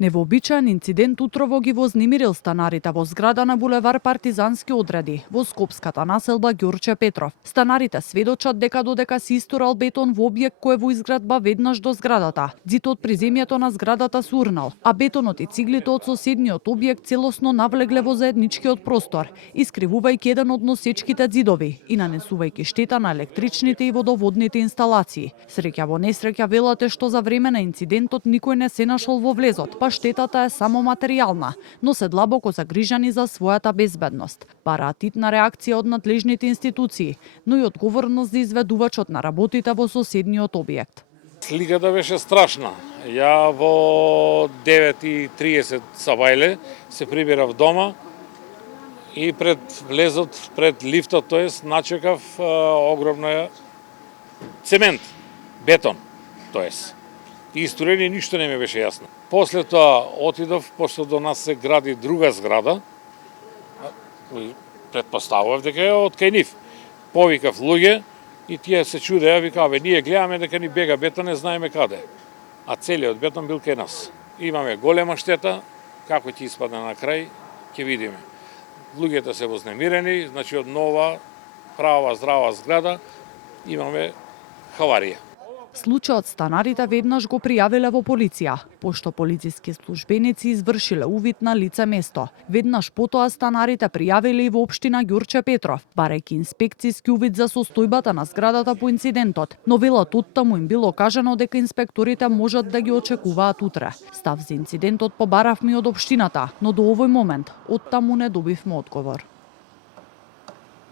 Невообичаен инцидент утрово ги вознемирил станарите во зграда на булевар Партизански одреди во скопската населба Ѓурче Петров. Станарите сведочат дека додека се истурал бетон во објект кој е во изградба веднаш до зградата, ѕидот при земјето на зградата се урнал, а бетонот и циглите од соседниот објект целосно навлегле во заедничкиот простор, искривувајќи еден од носечките ѕидови и нанесувајќи штета на електричните и водоводните инсталации. Среќа во несреќа велате што за време на инцидентот никој не се нашол во влезот, па штетата е само материјална, но се длабоко загрижани за својата безбедност. Бараат итна реакција од надлежните институции, но и одговорност за изведувачот на работите во соседниот објект. Сликата беше страшна. Ја во 9:30 сабајле се прибирав дома и пред влезот, пред лифтот, тоест начекав огромна цемент, бетон, тоест. Историја ништо не ми беше јасно. После тоа отидов, пошто до нас се гради друга зграда, предпоставував дека е од кај нив. Повикав луѓе и тие се чудеа, викаве, ние гледаме дека ни бега бетон, не знаеме каде. А целиот бетон бил кај нас. Имаме голема штета, како ќе испадне на крај, ќе видиме. Луѓето се вознемирени, значи од нова, права, здрава зграда, имаме хаварија. Случајот станарите веднаш го пријавиле во полиција, пошто полициски службеници извршиле увид на лице место. Веднаш потоа станарите пријавиле и во општина Ѓурче Петров, барајќи инспекцијски увид за состојбата на зградата по инцидентот, но велат оттаму им било кажано дека инспекторите можат да ги очекуваат утре. Став за инцидентот побаравме од општината, но до овој момент оттаму не добивме одговор.